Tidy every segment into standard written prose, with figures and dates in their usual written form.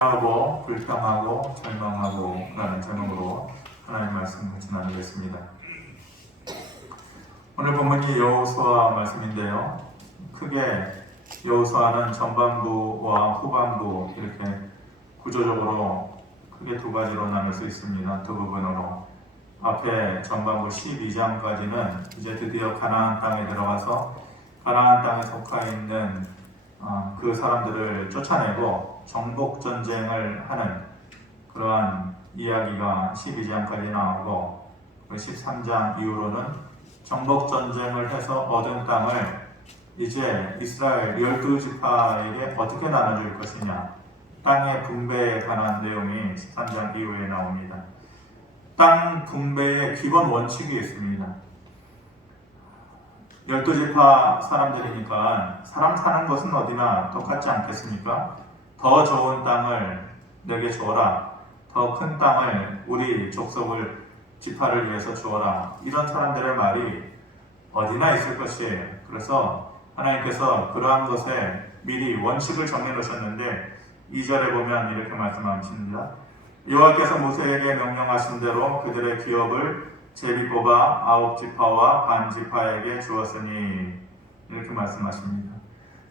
하고 불평하고 절망하고 라는 제목으로 하나님 말씀 같이 나누겠습니다. 오늘 본문이 여호수아 말씀인데요. 크게 여호수아는 전반부와 후반부 이렇게 구조적으로 크게 두 가지로 나눌 수 있습니다. 두 부분으로. 앞에 전반부 12장까지는 이제 드디어 가나안 땅에 들어가서 가나안 땅에 속하 있는 그 사람들을 쫓아내고 정복 전쟁을 하는 그러한 이야기가 12장까지 나오고 13장 이후로는 정복 전쟁을 해서 얻은 땅을 이제 이스라엘 12지파에게 어떻게 나눠줄 것이냐, 땅의 분배에 관한 내용이 13장 이후에 나옵니다. 땅 분배의 기본 원칙이 있습니다. 12지파 사람들이니까 사람 사는 것은 어디나 똑같지 않겠습니까? 더 좋은 땅을 내게 주어라. 더 큰 땅을 우리 족속을 지파를 위해서 주어라. 이런 사람들의 말이 어디나 있을 것이에요. 그래서 하나님께서 그러한 것에 미리 원칙을 정해 놓으셨는데 2절에 보면 이렇게 말씀하십니다. 여호와께서 모세에게 명령하신 대로 그들의 기업을 제비 뽑아 9지파와 반지파에게 주었으니, 이렇게 말씀하십니다.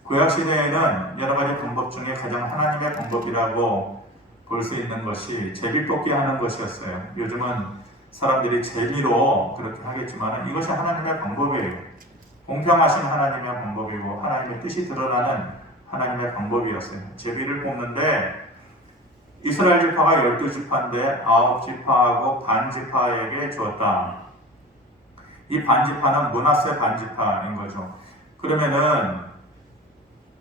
구약시대에는 여러가지 방법 중에 가장 하나님의 방법이라고 볼 수 있는 것이 제비 뽑기 하는 것이었어요. 요즘은 사람들이 재미로 그렇게 하겠지만 이것이 하나님의 방법이에요. 공평하신 하나님의 방법이고 하나님의 뜻이 드러나는 하나님의 방법이었어요. 제비를 뽑는데 이스라엘 지파가 12지파인데 9지파하고 반지파에게 주었다. 이 반지파는 므낫세 반지파인 거죠. 그러면은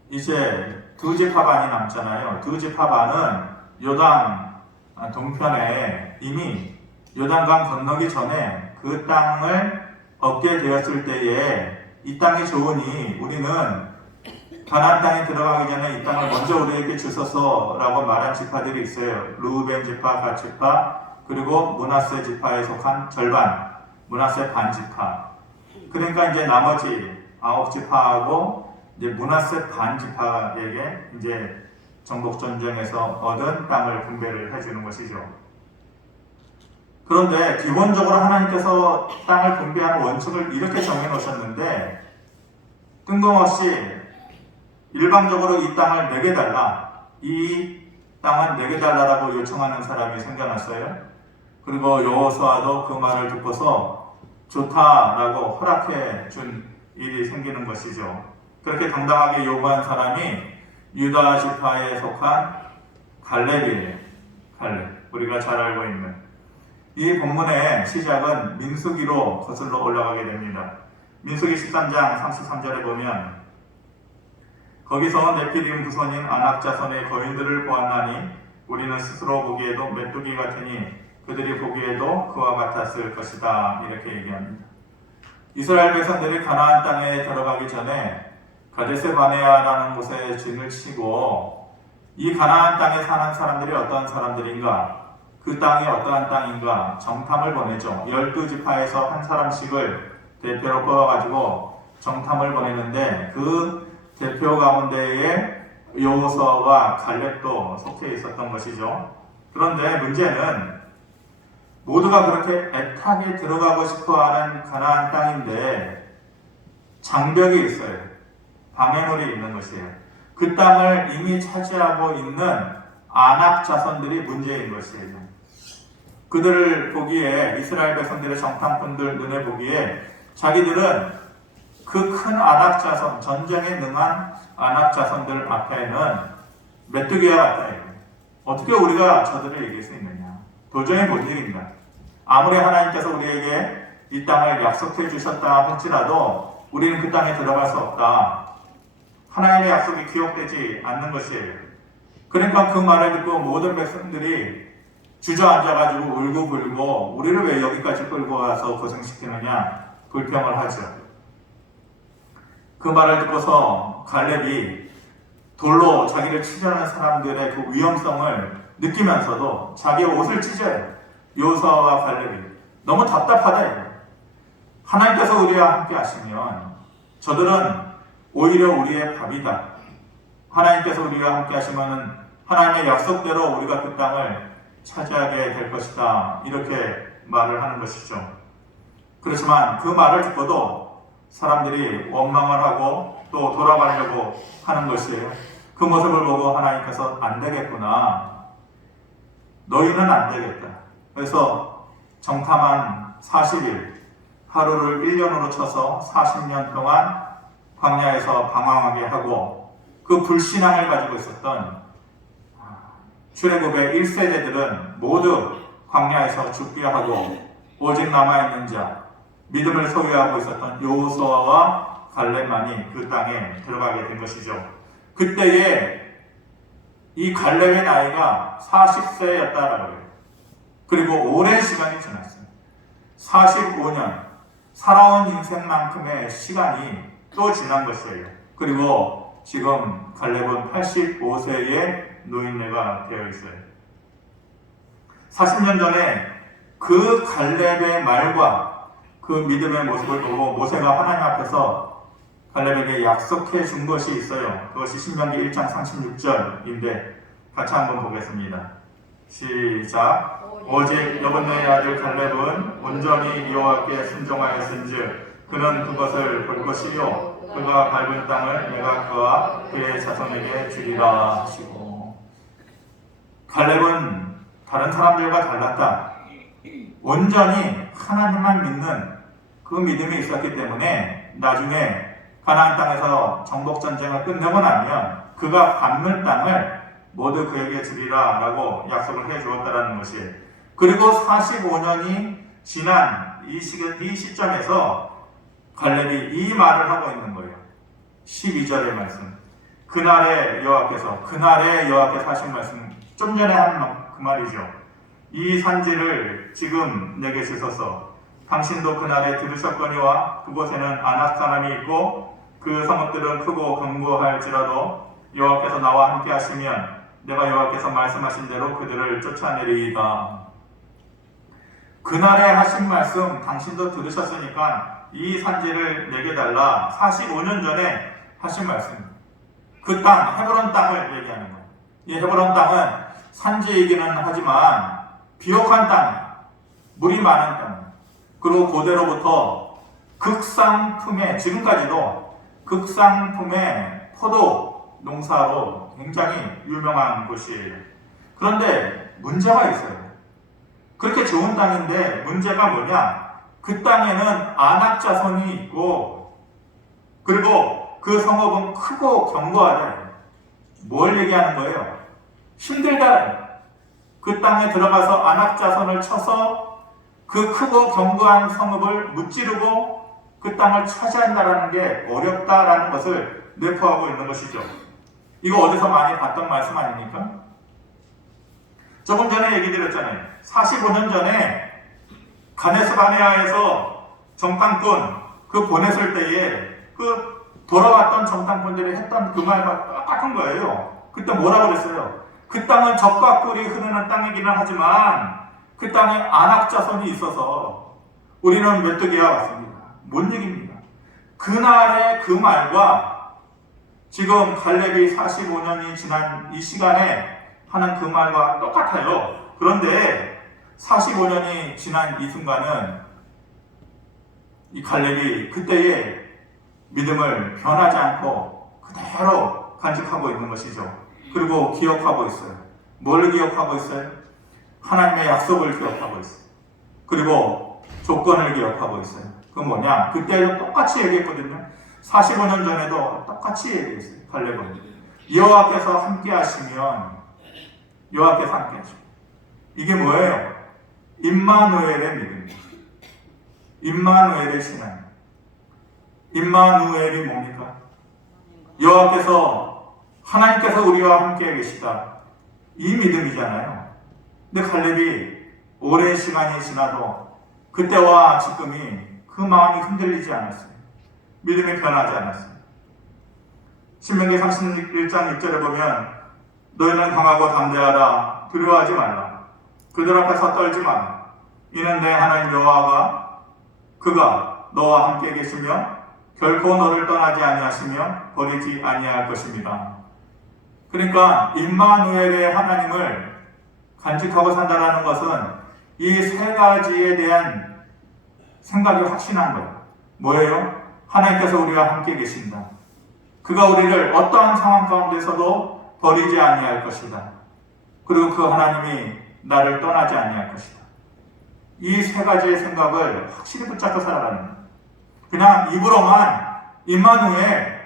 이제 2지파 반이 남잖아요. 2지파 반은 요단 동편에 이미 요단강 건너기 전에 그 땅을 얻게 되었을 때에 이 땅이 좋으니 우리는 가나안 땅에 들어가기 전에 이 땅을 먼저 우리에게 주소서라고 말한 지파들이 있어요. 루벤 지파, 갓 지파, 그리고 므낫세 지파에 속한 절반, 므낫세 반 지파. 그러니까 이제 나머지 9지파하고 이제 므낫세 반 지파에게 이제 정복 전쟁에서 얻은 땅을 분배를 해주는 것이죠. 그런데 기본적으로 하나님께서 땅을 분배하는 원칙을 이렇게 정해 놓으셨는데 뜬금없이 일방적으로 이 땅을 내게 달라, 이 땅은 내게 달라라고 요청하는 사람이 생겨났어요. 그리고 여호수아도 그 말을 듣고서 좋다라고 허락해 준 일이 생기는 것이죠. 그렇게 당당하게 요구한 사람이 유다 지파에 속한 갈렙이에요. 갈렙, 우리가 잘 알고 있는. 이 본문의 시작은 민수기로 거슬러 올라가게 됩니다. 민수기 13장 33절에 보면 거기서 네피림 후손인 아낙 자손의 거인들을 보았나니 우리는 스스로 보기에도 메뚜기 같으니 그들이 보기에도 그와 같았을 것이다. 이렇게 얘기합니다. 이스라엘 백성들이 가나안 땅에 들어가기 전에 가데스 바네아라는 곳에 진을 치고 이 가나안 땅에 사는 사람들이 어떤 사람들인가, 그 땅이 어떠한 땅인가 정탐을 보내죠. 12지파에서 한 사람씩을 대표로 뽑아가지고 정탐을 보내는데 그 대표 가운데에 여호수아와 갈렙도 속해 있었던 것이죠. 그런데 문제는 모두가 그렇게 애타게 들어가고 싶어하는 가나안 땅인데 장벽이 있어요. 방해물이 있는 것이에요. 그 땅을 이미 차지하고 있는 아낙 자손들이 문제인 것이에요. 그들을 보기에, 이스라엘 백성들의 정탐꾼들 눈에 보기에 자기들은 그 큰 아낙 자손, 전쟁에 능한 아낙 자손들 앞에는 메뚜기와 같다. 어떻게 우리가 저들을 이길 수 있느냐? 도저히 못 이긴다. 아무리 하나님께서 우리에게 이 땅을 약속해 주셨다 할지라도 우리는 그 땅에 들어갈 수 없다. 하나님의 약속이 기억되지 않는 것이에요. 그러니까 그 말을 듣고 모든 백성들이 주저앉아가지고 울고불고 우리를 왜 여기까지 끌고 와서 고생시키느냐 불평을 하죠. 그 말을 듣고서 갈렙이 돌로 자기를 치려는 사람들의 그 위험성을 느끼면서도 자기 옷을 찢어요. 여호수아와 갈렙이 너무 답답하다. 하나님께서 우리와 함께 하시면 저들은 오히려 우리의 밥이다. 하나님께서 우리와 함께 하시면 하나님의 약속대로 우리가 그 땅을 차지하게 될 것이다. 이렇게 말을 하는 것이죠. 그렇지만 그 말을 듣고도 사람들이 원망을 하고 또 돌아가려고 하는 것이에요. 그 모습을 보고 하나님께서 안 되겠구나. 너희는 안 되겠다. 그래서 정탐한 40일, 하루를 1년으로 쳐서 40년 동안 광야에서 방황하게 하고 그 불신앙을 가지고 있었던 출애굽의 1세대들은 모두 광야에서 죽게 하고 오직 남아있는 자, 믿음을 소유하고 있었던 여호수아와 갈렙만이 그 땅에 들어가게 된 것이죠. 그때에 이 갈렙의 나이가 40세였다라고 해요. 그리고 오랜 시간이 지났어요. 45년, 살아온 인생만큼의 시간이 또 지난 것이에요. 그리고 지금 갈렙은 85세의 노인네가 되어 있어요. 40년 전에 그 갈렙의 말과 그 믿음의 모습을 보고 모세가 하나님 앞에서 갈렙에게 약속해 준 것이 있어요. 그것이 신명기 1장 36절인데 같이 한번 보겠습니다. 시작. 오직 여분의 아들 갈렙은 온전히 여호와께 순종하였은즉 그는 그것을 볼 것이요 그가 밟은 땅을 내가 그와 그의 자손에게 주리라 하시고, 갈렙은 다른 사람들과 달랐다. 온전히 하나님만 믿는 그 믿음이 있었기 때문에 나중에 가나안 땅에서 정복 전쟁을 끝내고 나면 그가 밟는 땅을 모두 그에게 주리라 라고 약속을 해 주었다라는 것이에요. 그리고 45년이 지난 이 시점에서 갈렙이 이 말을 하고 있는 거예요. 12절의 말씀. 그날에 여호와께서 하신 말씀, 좀 전에 한 그 말이죠. 이 산지를 지금 내게 주소서. 당신도 그날에 들으셨거니와 그곳에는 아낙 사람이 있고 그 성읍들은 크고 견고할지라도 여호와께서 나와 함께 하시면 내가 여호와께서 말씀하신 대로 그들을 쫓아내리이다. 그날에 하신 말씀 당신도 들으셨으니까 이 산지를 내게 달라. 45년 전에 하신 말씀. 그 땅, 헤브론 땅을 얘기하는 거예요. 이 헤브론 땅은 산지이기는 하지만 비옥한 땅, 물이 많은 땅, 그리고 고대로부터 극상품의, 지금까지도 극상품의 포도 농사로 굉장히 유명한 곳이에요. 그런데 문제가 있어요. 그렇게 좋은 땅인데 문제가 뭐냐? 그 땅에는 아낙 자손이 있고 그리고 그 성읍은 크고 견고하다. 뭘 얘기하는 거예요? 힘들다. 그 땅에 들어가서 아낙 자손을 쳐서 그 크고 견고한 성읍을 무찌르고 그 땅을 차지한다라는 게 어렵다라는 것을 내포하고 있는 것이죠. 이거 어디서 많이 봤던 말씀 아닙니까? 조금 전에 얘기 드렸잖아요. 45년 전에 가데스 바네아에서 정탐꾼 그 보냈을 때에 그 돌아왔던 정탐꾼들이 했던 그 말과 똑같은 거예요. 그때 뭐라고 그랬어요? 그 땅은 젖과 꿀이 흐르는 땅이기는 하지만 그 땅에 아낙 자손이 있어서 우리는 메뚜기와 같습니다. 뭔 얘기입니까? 그날의 그 말과 지금 갈렙이 45년이 지난 이 시간에 하는 그 말과 똑같아요. 그런데 45년이 지난 이 순간은 이 갈렙이 그때의 믿음을 변하지 않고 그대로 간직하고 있는 것이죠. 그리고 기억하고 있어요. 뭘 기억하고 있어요? 하나님의 약속을 기억하고 있어요. 그리고 조건을 기억하고 있어요. 그건 뭐냐? 그때도 똑같이 얘기했거든요. 45년 전에도 똑같이 얘기했어요. 갈렙은 여호와께서 함께 하시면 여호와께서 함께 하시면 이게 뭐예요? 임마누엘의 믿음이에요. 임마누엘의 신앙. 임마누엘이 뭡니까? 여호와께서 하나님께서 우리와 함께 계시다. 이 믿음이잖아요. 근데 갈렙이 오랜 시간이 지나도 그때와 지금이 그 마음이 흔들리지 않았어요. 믿음이 변하지 않았어요. 신명기 31장 6절에 보면 너희는 강하고 담대하라. 두려워하지 말라. 그들 앞에서 떨지 마라. 이는 내 하나님 여호와가 그가 너와 함께 계시며 결코 너를 떠나지 아니하시며 버리지 아니할 것입니다. 그러니까 임마누엘의 하나님을 간직하고 산다는 것은 이 세 가지에 대한 생각이 확신한 거예요. 뭐예요? 하나님께서 우리와 함께 계신다. 그가 우리를 어떠한 상황 가운데서도 버리지 아니할 것이다. 그리고 그 하나님이 나를 떠나지 아니할 것이다. 이 세 가지의 생각을 확실히 붙잡고 살아가는 거예요. 그냥 입으로만 임마누엘,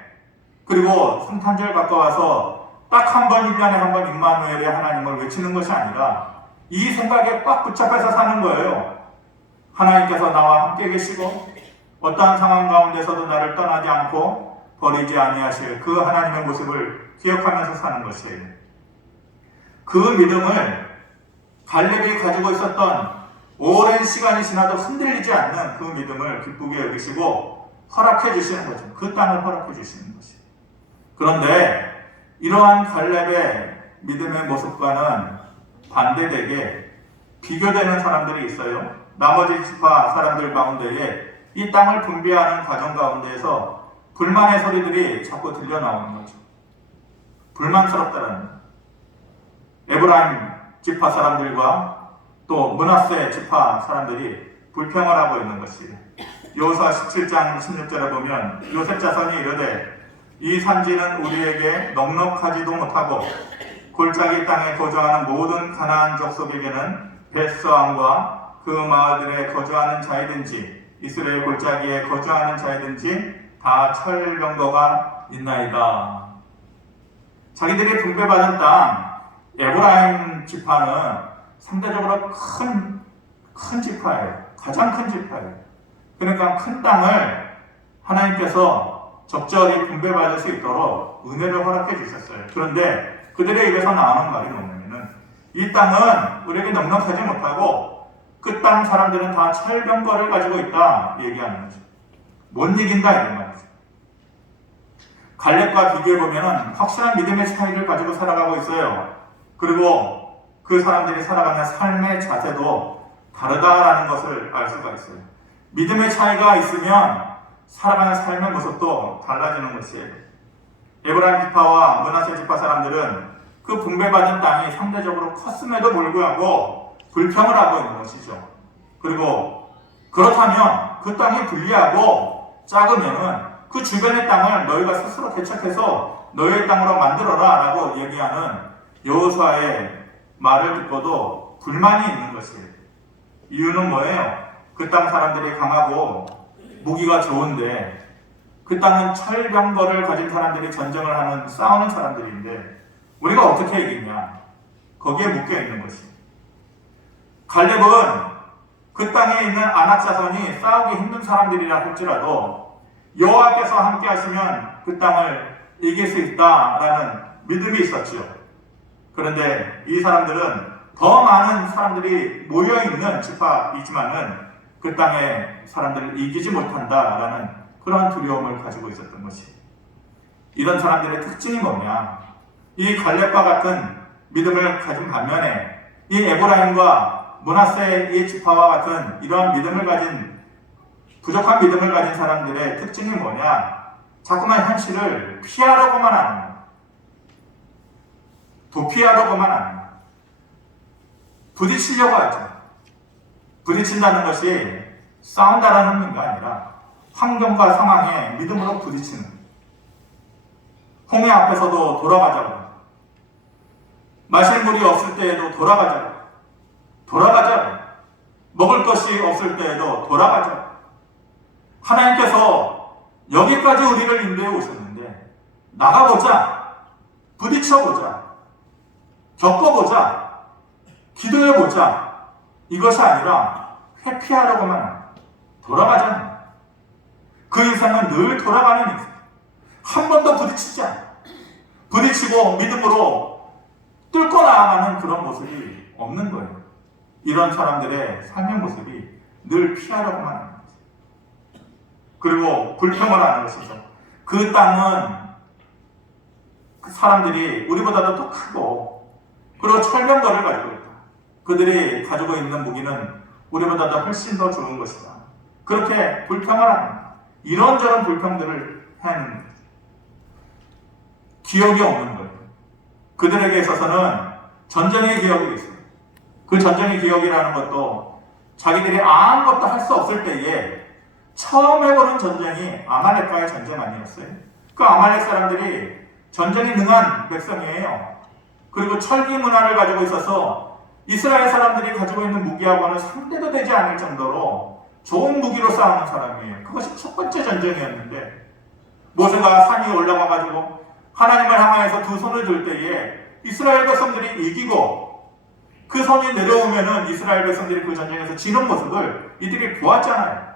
그리고 성탄절 가까워서 딱 한 번, 1년에 한 번 임마누엘의 하나님을 외치는 것이 아니라 이 생각에 꽉 붙잡혀서 사는 거예요. 하나님께서 나와 함께 계시고 어떠한 상황 가운데서도 나를 떠나지 않고 버리지 아니하실 그 하나님의 모습을 기억하면서 사는 것이에요. 그 믿음을 갈렙이 가지고 있었던 오랜 시간이 지나도 흔들리지 않는 그 믿음을 기쁘게 여기시고 허락해 주시는 거죠. 그 땅을 허락해 주시는 것이에요. 그런데 이러한 갈렙의 믿음의 모습과는 반대되게 비교되는 사람들이 있어요. 나머지 지파 사람들 가운데에 이 땅을 분배하는 과정 가운데에서 불만의 소리들이 자꾸 들려 나오는 거죠. 불만스럽다는 에브라임 지파 사람들과 또 므낫세 지파 사람들이 불평을 하고 있는 것이에요. 여호수아 17장 16절에 보면 요셉 자손이 이르되 이 산지는 우리에게 넉넉하지도 못하고 골짜기 땅에 거주하는 모든 가나안 족속에게는 벳스왕과 그 마을들에 거주하는 자이든지 이스라엘 골짜기에 거주하는 자이든지 다 철병거가 있나이다. 자기들이 분배받은 땅 에브라임 지파는 상대적으로 큰 지파예요. 가장 큰 지파예요. 그러니까 큰 땅을 하나님께서 적절히 분배받을 수 있도록 은혜를 허락해 주셨어요. 그런데 그들의 입에서 나오는 말이 뭐냐면은 이 땅은 우리에게 넉넉하지 못하고 그 땅 사람들은 다 철병거를 가지고 있다 얘기하는 거죠. 못 이긴다 이런 말이죠. 갈렙과 비교해보면 확실한 믿음의 차이를 가지고 살아가고 있어요. 그리고 그 사람들이 살아가는 삶의 자세도 다르다라는 것을 알 수가 있어요. 믿음의 차이가 있으면 살아가는 삶의 모습도 달라지는 것이에요. 에브라임 지파와 므낫세 지파 사람들은 그 분배받은 땅이 상대적으로 컸음에도 불구하고 불평을 하고 있는 것이죠. 그리고 그렇다면 그 땅이 불리하고 작으면은 그 주변의 땅을 너희가 스스로 개척해서 너희의 땅으로 만들어라 라고 얘기하는 여호수아의 말을 듣고도 불만이 있는 것이에요. 이유는 뭐예요? 그 땅 사람들이 강하고 무기가 좋은데 그 땅은 철병거를 가진 사람들이 전쟁을 하는 싸우는 사람들인데 우리가 어떻게 이기냐? 거기에 묶여 있는 것이. 갈렙은 그 땅에 있는 아낙 자손이 싸우기 힘든 사람들이라 할지라도 여호와께서 함께 하시면 그 땅을 이길 수 있다라는 믿음이 있었지요. 그런데 이 사람들은 더 많은 사람들이 모여있는 지파이지만은 그 땅의 사람들을 이기지 못한다라는 그런 두려움을 가지고 있었던 것이. 이런 사람들의 특징이 뭐냐? 이 갈렙과 같은 믿음을 가진 반면에 이 에브라임과 므낫세 이 지파와 같은 이러한 믿음을 가진 부족한 믿음을 가진 사람들의 특징이 뭐냐? 자꾸만 현실을 피하려고만 하는 거야. 도피하려고만 하는 거야. 부딪히려고 하죠. 부딪힌다는 것이 싸운다라는 의미가 아니라 환경과 상황에 믿음으로 부딪히는 거예요. 홍해 앞에서도 돌아가자고. 마실 물이 없을 때에도 돌아가자고. 돌아가자고. 먹을 것이 없을 때에도 돌아가자고. 하나님께서 여기까지 우리를 인도해 오셨는데 나가보자. 부딪혀보자. 겪어보자. 기도해보자. 이것이 아니라 회피하려고만 돌아가잖아. 그 인생은 늘 돌아가는 인생. 한 번도 부딪히지 않아. 부딪히고 믿음으로 뚫고 나아가는 그런 모습이 없는 거예요. 이런 사람들의 삶의 모습이 늘 피하려고만 하는 거죠. 그리고 불평을 하는 것이죠. 그 땅은 그 사람들이 우리보다도 더 크고 그리고 철병거를 가지고 있다. 그들이 가지고 있는 무기는 우리보다도 훨씬 더 좋은 것이다. 그렇게 불평을 하는 거예요. 이런저런 불평들을 하는 거예요. 기억이 없는 거예요. 그들에게 있어서는 전쟁의 기억이 있어요. 그 전쟁의 기억이라는 것도 자기들이 아무것도 할 수 없을 때에 처음 해보는 전쟁이 아말렉과의 전쟁 아니었어요. 그 아말렉 사람들이 전쟁에 능한 백성이에요. 그리고 철기 문화를 가지고 있어서 이스라엘 사람들이 가지고 있는 무기하고는 상대도 되지 않을 정도로 좋은 무기로 싸우는 사람이에요. 그것이 첫 번째 전쟁이었는데 모세가 산이 올라가가지고 하나님을 향하여서 두 손을 들 때에 이스라엘 백성들이 이기고 그 손이 내려오면은 이스라엘 백성들이 그 전쟁에서 지는 모습을 이들이 보았잖아요.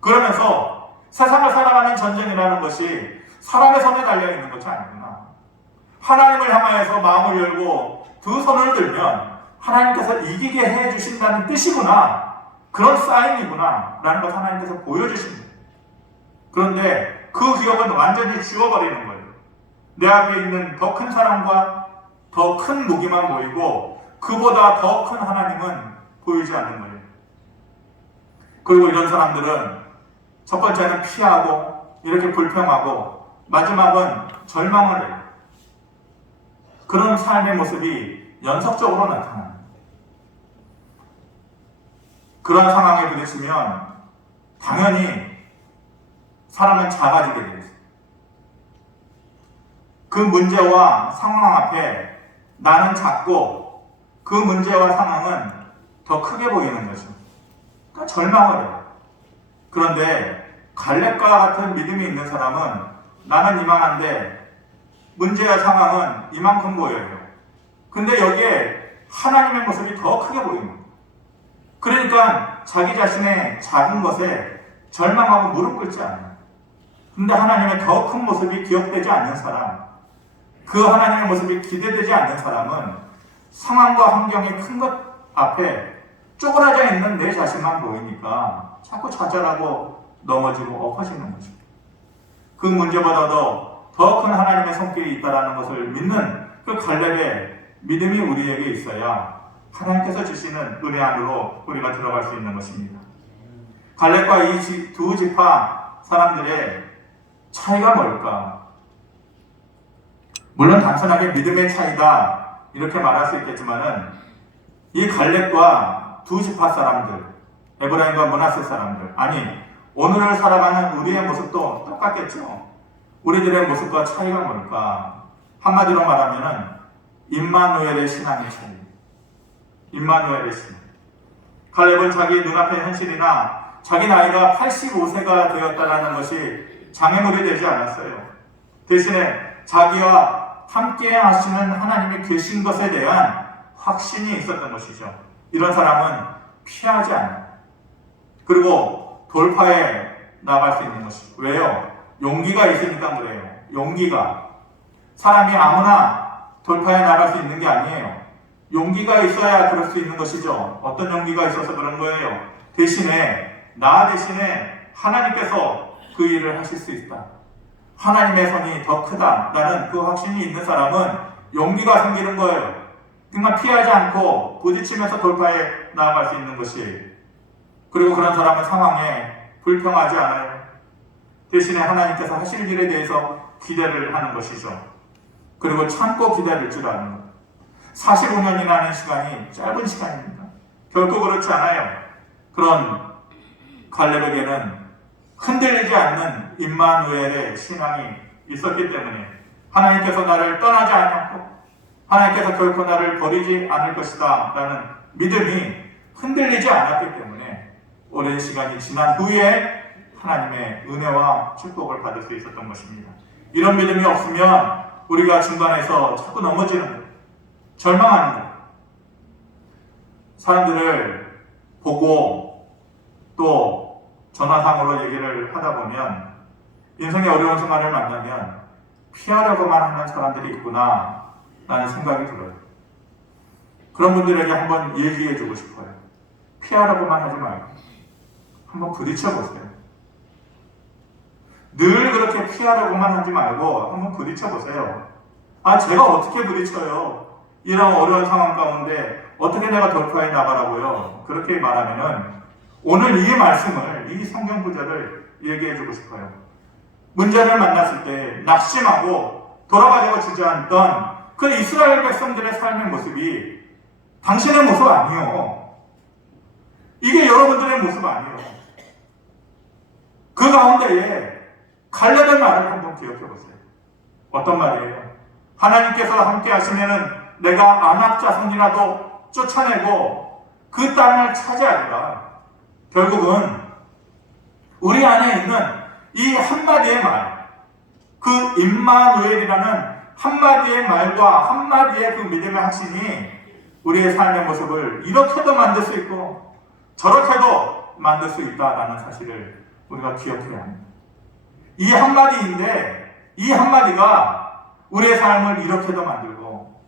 그러면서 세상을 살아가는 전쟁이라는 것이 사람의 손에 달려있는 것이 아니구나. 하나님을 향하여서 마음을 열고 두 손을 들면 하나님께서 이기게 해주신다는 뜻이구나. 그런 사인이구나. 라는 것을 하나님께서 보여주십니다. 그런데 그 기억은 완전히 지워버리는 거예요. 내 앞에 있는 더 큰 사람과 더 큰 무기만 보이고 그보다 더 큰 하나님은 보이지 않는 거예요. 그리고 이런 사람들은 첫 번째는 피하고 이렇게 불평하고 마지막은 절망을 해요. 그런 삶의 모습이 연속적으로 나타납니다. 그런 상황에 부딪히면 당연히 사람은 작아지게 되어 있어요. 그 문제와 상황 앞에 나는 작고 그 문제와 상황은 더 크게 보이는 거죠. 그러니까 절망을 해요. 그런데 갈렙과 같은 믿음이 있는 사람은 나는 이만한데 문제와 상황은 이만큼 보여요. 근데 여기에 하나님의 모습이 더 크게 보입니다. 그러니까 자기 자신의 작은 것에 절망하고 무릎 꿇지 않아요. 근데 하나님의 더 큰 모습이 기억되지 않는 사람, 그 하나님의 모습이 기대되지 않는 사람은 상황과 환경이 큰 것 앞에 쪼그라져 있는 내 자신만 보이니까 자꾸 좌절하고 넘어지고 엎어지는 거죠. 그 문제보다도 더 큰 하나님의 손길이 있다는 것을 믿는 그 갈렙의 믿음이 우리에게 있어야 하나님께서 주시는 은혜 안으로 우리가 들어갈 수 있는 것입니다. 갈렙과 이 두 지파 사람들의 차이가 뭘까? 물론 단순하게 믿음의 차이다 이렇게 말할 수 있겠지만은 이 갈렙과 두 지파 사람들, 에브라임과 므낫세 사람들, 아니 오늘을 살아가는 우리의 모습도 똑같겠죠. 우리들의 모습과 차이가 뭘까? 한마디로 말하면은 임마누엘의 신앙의 차이. 임마누엘의 신앙. 갈렙은 자기 눈앞의 현실이나 자기 나이가 85세가 되었다는 것이 장애물이 되지 않았어요. 대신에 자기와 함께 하시는 하나님이 계신 것에 대한 확신이 있었던 것이죠. 이런 사람은 피하지 않아요. 그리고 돌파해 나갈 수 있는 것이죠. 왜요? 용기가 있으니까 그래요. 용기가. 사람이 아무나 돌파해 나갈 수 있는 게 아니에요. 용기가 있어야 그럴 수 있는 것이죠. 어떤 용기가 있어서 그런 거예요? 나 대신에 하나님께서 그 일을 하실 수 있다. 하나님의 손이 더 크다. 라는 그 확신이 있는 사람은 용기가 생기는 거예요. 그러니까 피하지 않고 부딪히면서 돌파해 나아갈 수 있는 것이에요. 그리고 그런 사람은 상황에 불평하지 않아요. 대신에 하나님께서 하실 일에 대해서 기대를 하는 것이죠. 그리고 참고 기다릴 줄 아는 것. 45년이라는 시간이 짧은 시간입니다. 결코 그렇지 않아요. 그런 갈렙에게는 흔들리지 않는 임마누엘의 신앙이 있었기 때문에 하나님께서 나를 떠나지 않았고 하나님께서 결코 나를 버리지 않을 것이다 라는 믿음이 흔들리지 않았기 때문에 오랜 시간이 지난 후에 하나님의 은혜와 축복을 받을 수 있었던 것입니다. 이런 믿음이 없으면 우리가 중간에서 자꾸 넘어지는 거예요. 절망하는 거예요. 사람들을 보고 또 전화상으로 얘기를 하다 보면 인생의 어려운 순간을 만나면 피하려고만 하는 사람들이 있구나 라는 생각이 들어요. 그런 분들에게 한번 얘기해 주고 싶어요. 피하려고만 하지 말고 한번 부딪혀 보세요. 늘 그렇게 피하려고만 하지 말고 한번 부딪혀 보세요. 제가 어떻게 부딪혀요? 이런 어려운 상황 가운데 어떻게 내가 돌파해 나가라고요? 그렇게 말하면은 오늘 이 말씀을, 이 성경 구절을 얘기해 주고 싶어요. 문제를 만났을 때 낙심하고 돌아가려고 주저앉던 그 이스라엘 백성들의 삶의 모습이 당신의 모습 아니요. 이게 여러분들의 모습 아니에요. 그 가운데에 갈렙의 말을 한번 기억해 보세요. 어떤 말이에요? 하나님께서 함께 하시면은 내가 아낙 자손이라도 쫓아내고 그 땅을 차지하리라. 결국은 우리 안에 있는 이 한마디의 말, 그 임마누엘이라는 한마디의 말과 한마디의 그 믿음의 확신이 우리의 삶의 모습을 이렇게도 만들 수 있고 저렇게도 만들 수 있다라는 사실을 우리가 기억해야 합니다. 이 한마디인데 이 한마디가 우리의 삶을 이렇게도 만들고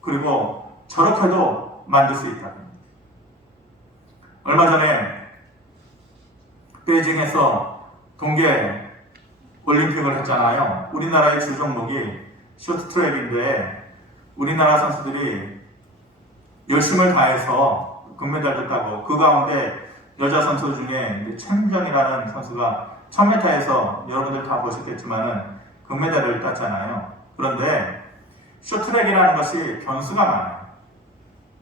그리고 저렇게도 만들 수 있다. 얼마 전에 베이징에서 동계 올림픽을 했잖아요. 우리나라의 주 종목이 쇼트트랙인데 우리나라 선수들이 열심을 다해서 금메달을 따고 그 가운데 여자 선수 중에 최민정이라는 선수가 1000m에서 여러분들 다 보셨겠지만은 금메달을 땄잖아요. 그런데 쇼트트랙이라는 것이 변수가 많아요.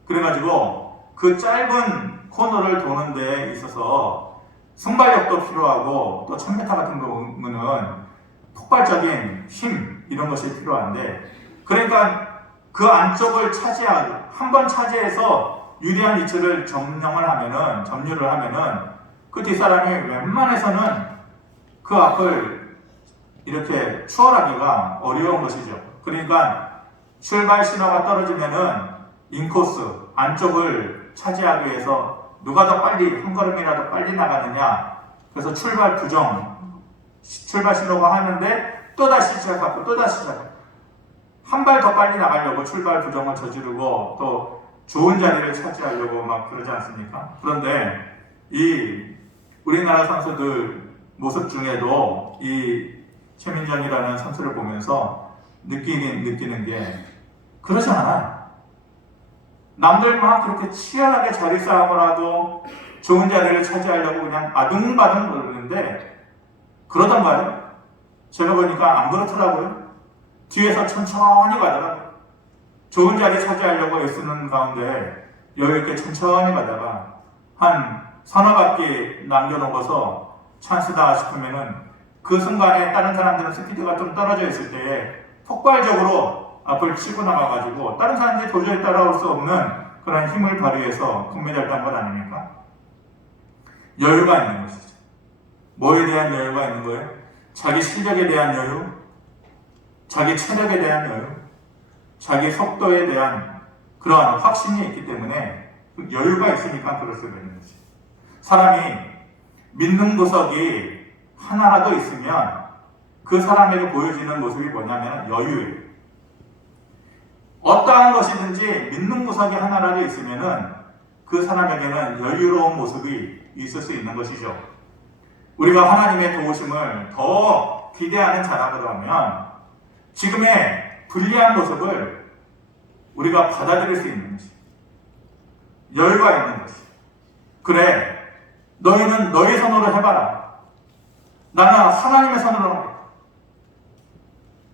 그래가지고 그 짧은 코너를 도는 데 있어서 순발력도 필요하고 또 1000m 같은 경우는 폭발적인 힘 이런 것이 필요한데 그러니까 그 안쪽을 차지하고 한 번 차지해서 유리한 위치를 점유를 하면은 그 뒷사람이 웬만해서는 그 앞을 이렇게 추월하기가 어려운 것이죠. 그러니까 출발 신호가 떨어지면은 인코스 안쪽을 차지하기 위해서 누가 더 빨리 한 걸음이라도 빨리 나가느냐. 그래서 출발 신호가 하는데 또다시 시작하고 또다시 시작하고 한 발 더 빨리 나가려고 출발 부정을 저지르고 또 좋은 자리를 차지하려고 막 그러지 않습니까? 그런데 이 우리나라 선수들 모습 중에도 이 최민정이라는 선수를 보면서 느끼는 게 그러지 않아요. 남들 막 그렇게 치열하게 자리 싸움을 하고 좋은 자리를 차지하려고 그냥 아둥바둥 그러는데 그러던가요? 제가 보니까 안 그렇더라고요. 뒤에서 천천히 가다가 좋은 자리 차지하려고 애쓰는 가운데 여유있게 천천히 가다가 한 서너 바퀴 남겨놓고서 찬스다 싶으면은 그 순간에 다른 사람들은 스피드가 좀 떨어져 있을 때에 폭발적으로 앞을 치고 나가가지고 다른 사람들이 도저히 따라올 수 없는 그런 힘을 발휘해서 금메달 딴 것 아닙니까? 여유가 있는 것이죠. 뭐에 대한 여유가 있는 거예요? 자기 실력에 대한 여유, 자기 체력에 대한 여유, 자기 속도에 대한 그러한 확신이 있기 때문에 여유가 있으니까 그럴 수가 있는 거지. 사람이 믿는 구석이 하나라도 있으면 그 사람에게 보여지는 모습이 뭐냐면 여유예요. 어떠한 것이든지 믿는 구석이 하나라도 있으면은 그 사람에게는 여유로운 모습이 있을 수 있는 것이죠. 우리가 하나님의 도우심을 더 기대하는 자라고 하면 지금의 불리한 모습을 우리가 받아들일 수 있는 것이 여유가 있는 것이 그래 너희는 너희 손으로 해봐라 나는 하나님의 손으로 하겠다.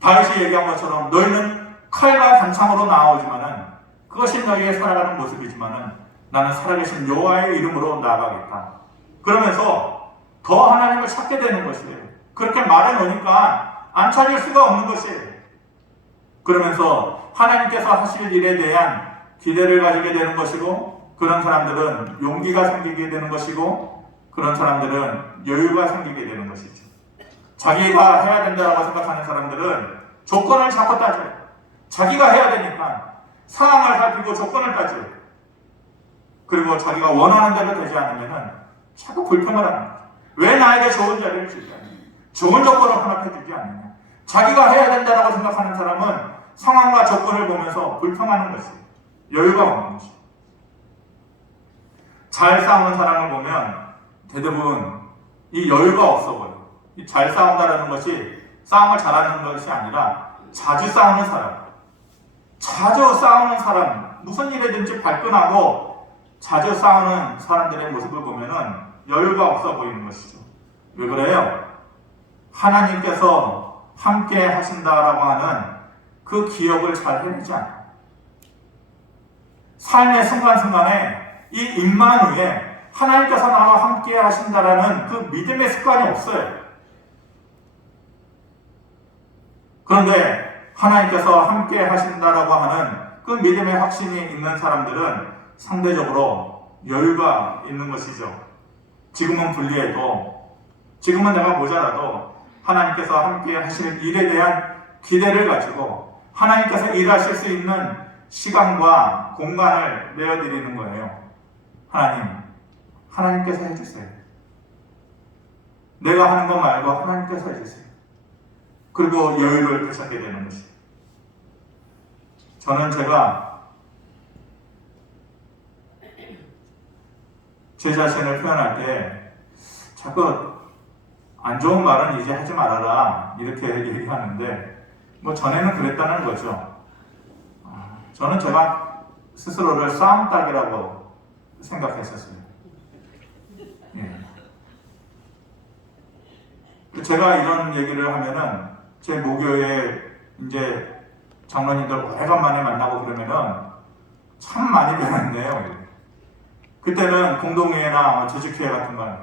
다윗이 얘기한 것처럼 너희는 칼과 단창으로 나아오지만은 그것이 너희의 살아가는 모습이지만은 나는 살아계신 여호와의 이름으로 나아가겠다. 그러면서 더 하나님을 찾게 되는 것이에요. 그렇게 말해놓으니까 안 찾을 수가 없는 것이에요. 그러면서 하나님께서 하실 일에 대한 기대를 가지게 되는 것이고 그런 사람들은 용기가 생기게 되는 것이고 그런 사람들은 여유가 생기게 되는 것이죠. 자기가 해야 된다고 생각하는 사람들은 조건을 자꾸 따져요. 자기가 해야 되니까 상황을 살피고 조건을 따져요. 그리고 자기가 원하는 대로 되지 않으면 자꾸 불평을 합니다. 왜 나에게 좋은 자리를 주지 않느냐? 좋은 조건을 허락해 주지 않느냐? 자기가 해야 된다고 생각하는 사람은 상황과 조건을 보면서 불평하는 것이에요. 여유가 없는 것이에요. 잘 싸우는 사람을 보면 대부분 이 여유가 없어 보여요. 이 잘 싸운다는 것이 싸움을 잘하는 것이 아니라 자주 싸우는 사람. 자주 싸우는 사람, 무슨 일이든지 발끈하고 자주 싸우는 사람들의 모습을 보면은 여유가 없어 보이는 것이죠. 왜 그래요? 하나님께서 함께 하신다라고 하는 그 기억을 잘 해내지 않아요. 삶의 순간순간에 이 임마누엘, 하나님께서 나와 함께 하신다라는 그 믿음의 습관이 없어요. 그런데 하나님께서 함께 하신다라고 하는 그 믿음의 확신이 있는 사람들은 상대적으로 여유가 있는 것이죠. 지금은 불리해도, 지금은 내가 모자라도 하나님께서 함께 하시는 일에 대한 기대를 가지고 하나님께서 일하실 수 있는 시간과 공간을 내어드리는 거예요. 하나님께서 해주세요. 내가 하는 것 말고 하나님께서 해주세요. 그리고 여유를 되찾게 되는 것이에요. 저는 제가 제 자신을 표현할 때 자꾸 안 좋은 말은 이제 하지 말아라 이렇게 얘기하는데 뭐 전에는 그랬다는 거죠. 저는 제가 스스로를 싸움닭이라고 생각했었어요. 예. 제가 이런 얘기를 하면은 제 모교에 이제 장로님들 오래간만에 만나고 그러면은 참 많이 변했네요. 그때는 공동회나 재직회 같은 거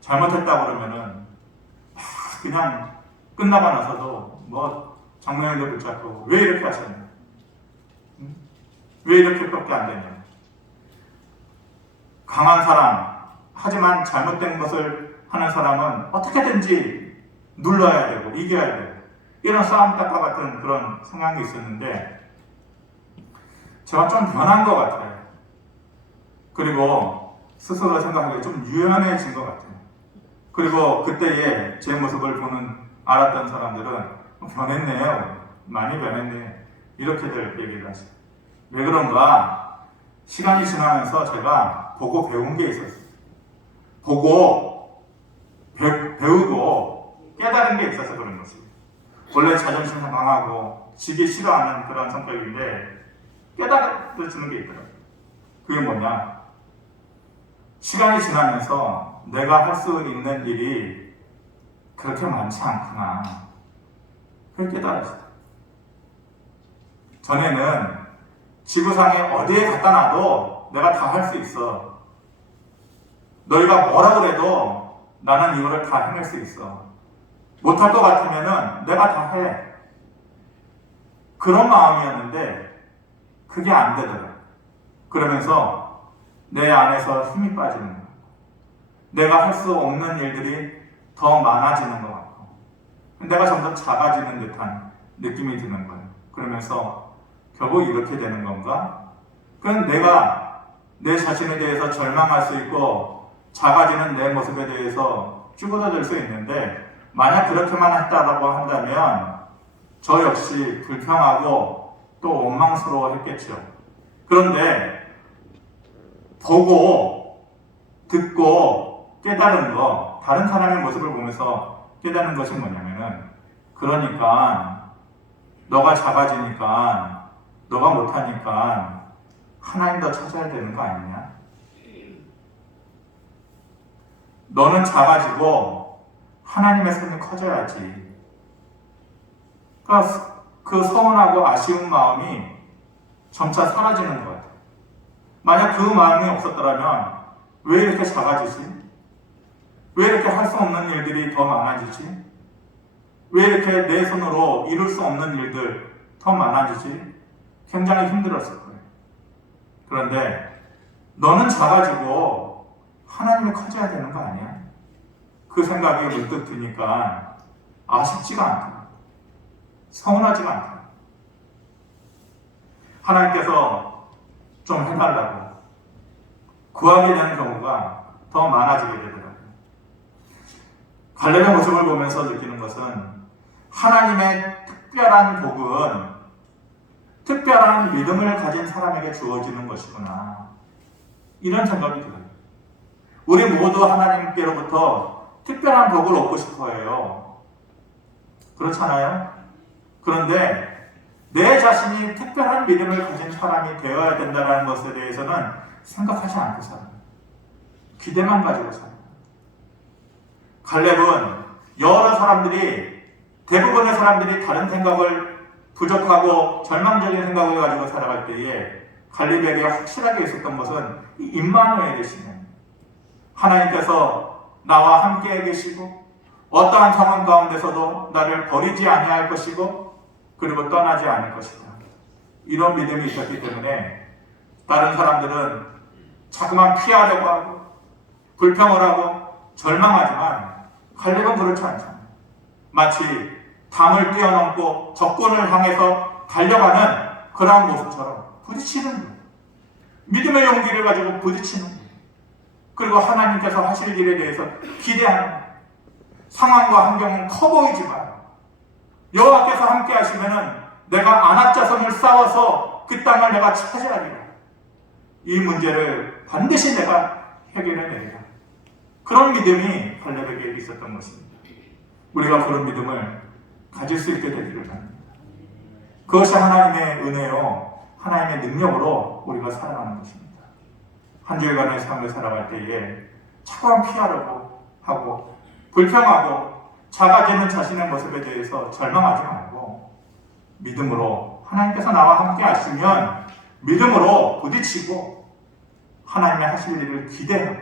잘못했다 그러면은 그냥 끝나고 나서도 뭐 장로님들 붙잡고 왜 이렇게 하셨냐? 왜 이렇게밖에 안 되냐? 강한 사람, 하지만 잘못된 것을 하는 사람은 어떻게든지 눌러야 되고 이겨야 되고 이런 싸움닭과 같은 그런 성향이 있었는데 제가 좀 변한 것 같아요. 그리고 스스로 생각하기에 좀 유연해진 것 같아요. 그리고 그때의 제 모습을 알았던 사람들은 변했네요. 많이 변했네. 이렇게들 얘기를 하시죠. 왜 그런가? 시간이 지나면서 제가 보고 배운 게 있었어요. 보고 배우고 깨달은 게 있어서 그런 거지. 원래 자존심 강하고 지기 싫어하는 그런 성격인데 깨달아지는 게 있더라고요. 그게 뭐냐? 시간이 지나면서 내가 할 수 있는 일이 그렇게 많지 않구나. 그걸 깨달았어요. 전에는 지구상에 어디에 갖다 놔도 내가 다 할 수 있어. 너희가 뭐라 그래도 나는 이거를 다 해낼 수 있어. 못할 것 같으면은 내가 다 해. 그런 마음이었는데 그게 안 되더라. 그러면서 내 안에서 힘이 빠지는 거야. 내가 할 수 없는 일들이 더 많아지는 것 같고 내가 점점 작아지는 듯한 느낌이 드는 거예요. 그러면서 결국 이렇게 되는 건가? 그건 내가 내 자신에 대해서 절망할 수 있고 작아지는 내 모습에 대해서 쭈그러들 수 있는데 만약 그렇게만 했다라고 한다면 저 역시 불평하고 또 원망스러워했겠죠. 그런데 보고 듣고 깨달은 거, 다른 사람의 모습을 보면서 깨달은 것이 뭐냐면은 그러니까 너가 작아지니까 너가 못하니까 하나님 더 찾아야 되는 거 아니냐? 너는 작아지고 하나님의 손이 커져야지. 그러니까 그 서운하고 아쉬운 마음이 점차 사라지는 것 같아요. 만약 그 마음이 없었더라면 왜 이렇게 작아지지? 왜 이렇게 할 수 없는 일들이 더 많아지지? 왜 이렇게 내 손으로 이룰 수 없는 일들 더 많아지지? 굉장히 힘들었을 거예요. 그런데 너는 작아지고 하나님이 커져야 되는 거 아니야? 그 생각이 문득 드니까 아쉽지가 않다. 서운하지가 않다. 하나님께서 좀 해달라고 구하게 되는 경우가 더 많아지게 되더라고요. 갈렙의 모습을 보면서 느끼는 것은 하나님의 특별한 복은 특별한 믿음을 가진 사람에게 주어지는 것이구나. 이런 생각이 들어요. 우리 모두 하나님께로부터 특별한 복을 얻고 싶어 해요. 그렇잖아요? 그런데 내 자신이 특별한 믿음을 가진 사람이 되어야 된다는 것에 대해서는 생각하지 않고 살아요. 기대만 가지고 살아요. 갈렙은 여러 사람들이, 대부분의 사람들이 다른 생각을 부족하고 절망적인 생각을 가지고 살아갈 때에 갈렙에게 확실하게 있었던 것은 이 임마누엘이시는 하나님께서 나와 함께 계시고 어떠한 상황 가운데서도 나를 버리지 아니할 것이고 그리고 떠나지 않을 것이다. 이런 믿음이 있었기 때문에 다른 사람들은 자꾸만 피하려고 하고 불평을 하고 절망하지만 갈렙은 그렇지 않잖아요. 마치 담을 뛰어넘고 적군을 향해서 달려가는 그러한 모습처럼 부딪히는 거예요. 믿음의 용기를 가지고 부딪히는 거예요. 그리고 하나님께서 하실 일에 대해서 기대하는 거예요. 상황과 환경은 커 보이지만 여호와께서 함께 하시면은 내가 안악자손을 쌓아서 그 땅을 내가 차지하리라. 이 문제를 반드시 내가 해결해내리라. 그런 믿음이 갈렙에게 있었던 것입니다. 우리가 그런 믿음을 가질 수 있게 되기를 바랍니다. 그것이 하나님의 은혜요, 하나님의 능력으로 우리가 살아가는 것입니다. 한 주일간의 삶을 살아갈 때에 차가운 피하려고 하고 불평하고 작아지는 자신의 모습에 대해서 절망하지 말고 믿음으로 하나님께서 나와 함께 하시면 믿음으로 부딪히고 하나님의 하실 일을 기대하고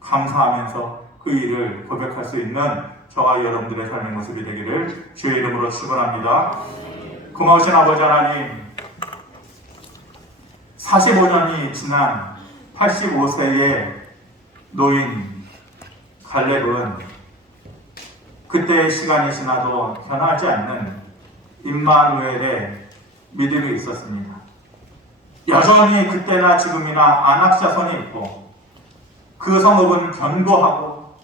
감사하면서 그 일을 고백할 수 있는 저와 여러분들의 삶의 모습이 되기를 주의 이름으로 축원합니다. 고마우신 아버지 하나님, 45년이 지난 85세의 노인 갈렙은 그때의 시간이 지나도 변하지 않는 임마누엘의 믿음이 있었습니다. 여전히 그때나 지금이나 안악자손이 있고 그 성읍은 견고하고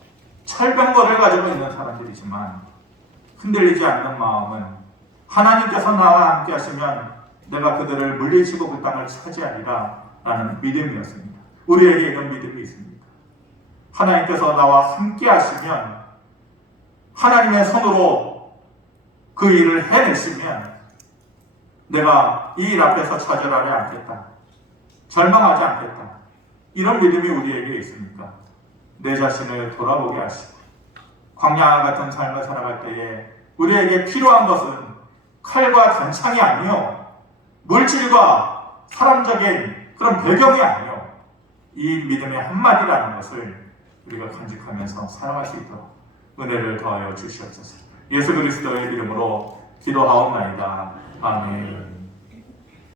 철병거를 가지고 있는 사람들이지만 흔들리지 않는 마음은 하나님께서 나와 함께 하시면 내가 그들을 물리치고 그 땅을 차지하리라 라는 믿음이었습니다. 우리에게 이런 믿음이 있습니다. 하나님께서 나와 함께 하시면 하나님의 손으로 그 일을 해내시면 내가 이 일 앞에서 좌절하지 않겠다. 절망하지 않겠다. 이런 믿음이 우리에게 있습니까? 내 자신을 돌아보게 하시고 광야 같은 삶을 살아갈 때에 우리에게 필요한 것은 칼과 단창이 아니요 물질과 사람적인 그런 배경이 아니요 이 믿음의 한마디라는 것을 우리가 간직하면서 살아갈 수 있도록 은혜를 더하여 주시옵소서. 예수 그리스도의 이름으로 기도하옵나이다. 아멘.